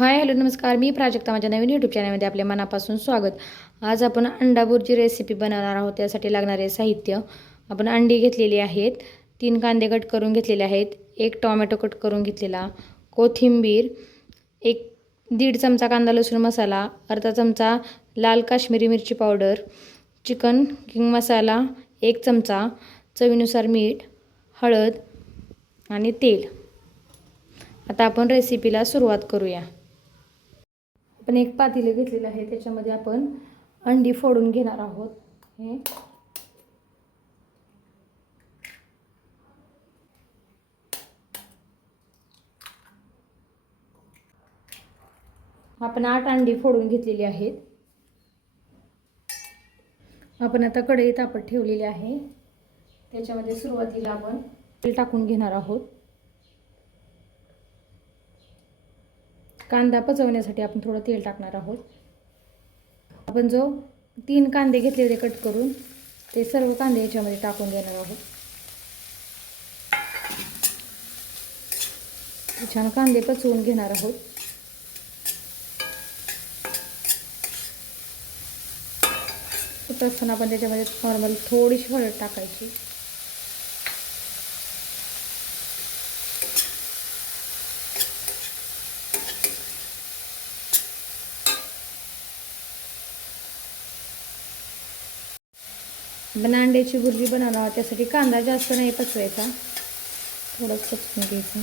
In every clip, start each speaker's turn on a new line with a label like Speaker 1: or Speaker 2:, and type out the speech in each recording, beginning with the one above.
Speaker 1: Hi hello नमस्कार. मी प्राजक्ता. माझ्या नवीन YouTube चॅनलमध्ये आपल्या मनापासून स्वागत. आज आपण अंडाबूरची रेसिपी बनवणार आहोत. त्यासाठी लागणारे साहित्य आपण अंडी घेतलेली आहेत. तीन कांदे कट करून घेतलेले आहेत. एक टॉमॅटो कट करून घेतलेला. कोथिंबीर एक दीड चमचा कांदा लसूण मसाला अर्धा चमचा लाल काश्मीरी मिरची पावडर चिकन किंग मसाला एक चमचा चवीनुसार मीठ हळद आणि तेल. आता आपण रेसिपीला सुरुवात करूया. पण एक पातेलं घेतलेलं आहे त्याच्यामध्ये आपण अंडी फोडून घेणार आहोत. हे. आपण आठ अंडी फोडून घेतलेली आहेत. आपण आता कढई तापत ठेवलेली आहे. त्याच्यामध्ये सुरुवातीला आपण तेल टाकून घेणार आहोत. कांदा पचवण्यासाठी आपण थोडं तेल टाकणार आहोत. आपण जो तीन कांदे घेतले होते कट करून ते सर्व कांदे याच्यामध्ये टाकून घेणार आहोत. छान कांदे पचवून घेणार आहोत. असताना आपण त्याच्यामध्ये नॉर्मल थोडीशी हळद टाकायची. पण अंड्याची भुर्जी बनवणार त्यासाठी कांदा जास्त नाही पचवायचा. थोडंच पचवून घ्यायचं.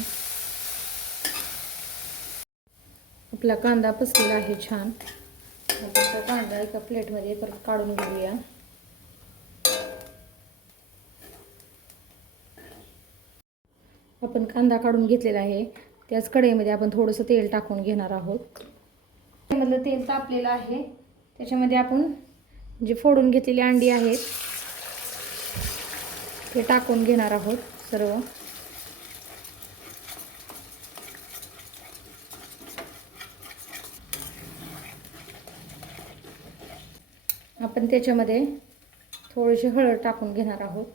Speaker 1: आपला कांदा पचलेला आहे छान. आपण तो कांदा एका प्लेटमध्ये परत काढून घेऊया. आपण कांदा काढून घेतलेला आहे. त्याच कढईमध्ये आपण थोडंसं तेल टाकून घेणार आहोत. त्यामधलं तेल तापलेलं आहे. त्याच्यामध्ये आपण जे फोडून घेतलेली अंडी आहेत ते टाकून घेणार आहोत सर्व. आपण त्याच्यामध्ये थोडीशी हळद टाकून घेणार आहोत.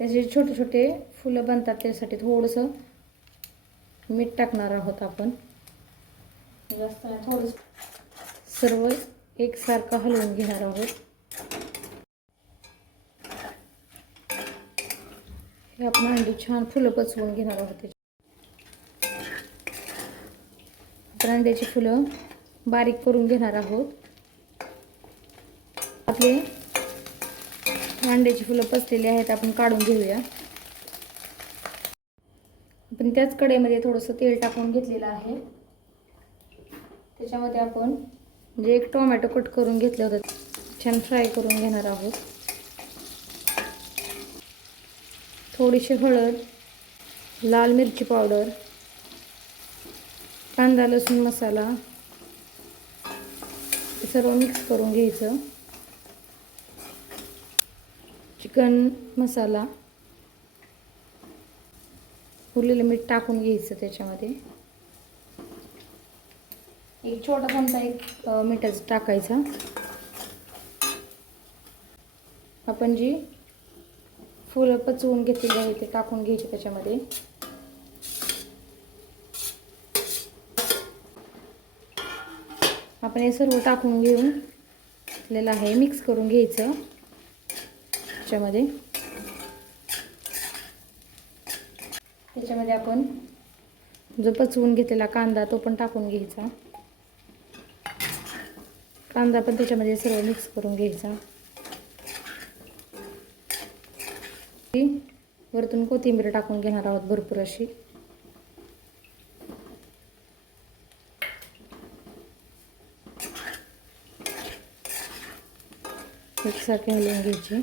Speaker 1: त्याचे छोटे छोटे फुलं बनतात त्यासाठी थोडंसं मीठ टाकणार आहोत आपण. जास्त थोडंसं सर्व एकसारखं हलवून घेणार आहोत. हे आपण अंडी छान फुलं पचवून घेणार आहोत त्याची आपण अंड्याची फुलं बारीक करून घेणार आहोत. आपले अंड्याची फुलं पचलेली आहेत आपण काढून घेऊया. आपण त्याच कडेमध्ये थोडंसं तेल टाकून घेतलेलं आहे. त्याच्यामध्ये आपण जे एक टोमॅटो कट करून घेतलं होतं. छान फ्राय करून घेणार आहोत. थोडीशी हळद लाल मिरची पावडर कांदा लसूण मसाला हे सर्व मिक्स करून घ्यायचं. चिकन मसाला उरलेलं मीठ टाकून घ्यायचं त्याच्यामध्ये. एक छोटा चमचा एक मिठाचा टाकायचा. आपण जी फुलं पचवून घेतलेली आहे ते टाकून घ्यायचे त्याच्यामध्ये. आपण हे सर्व टाकून घेऊन घेतलेलं आहे मिक्स करून घ्यायचं त्याच्यामध्ये. त्याच्यामध्ये आपण जो पचवून घेतलेला कांदा तो पण टाकून घ्यायचा. कांदा पण त्याच्यामध्ये सर्व मिक्स करून घ्यायचा. वरतून कोथिंबीर टाकून घेणार आहोत भरपूर अशी. एकसारखी हलवून घ्यायची.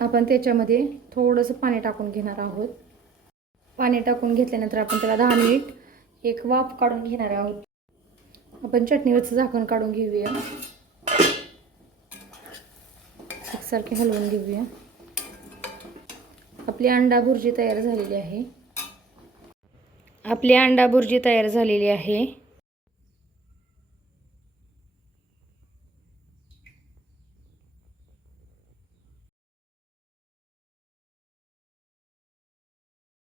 Speaker 1: आपण त्याच्यामध्ये थोडंसं पाणी टाकून घेणार आहोत. पाणी टाकून घेतल्यानंतर आपण त्याला दहा मिनिट एक वाफ काढून घेणार आहोत. आपण चटणीवरचं झाकण काढून घेऊया. एकसारखे हलवून घेऊया. आपली अंडा भुर्जी तयार झालेली आहे. आपली अंडा भुर्जी तयार झालेली आहे.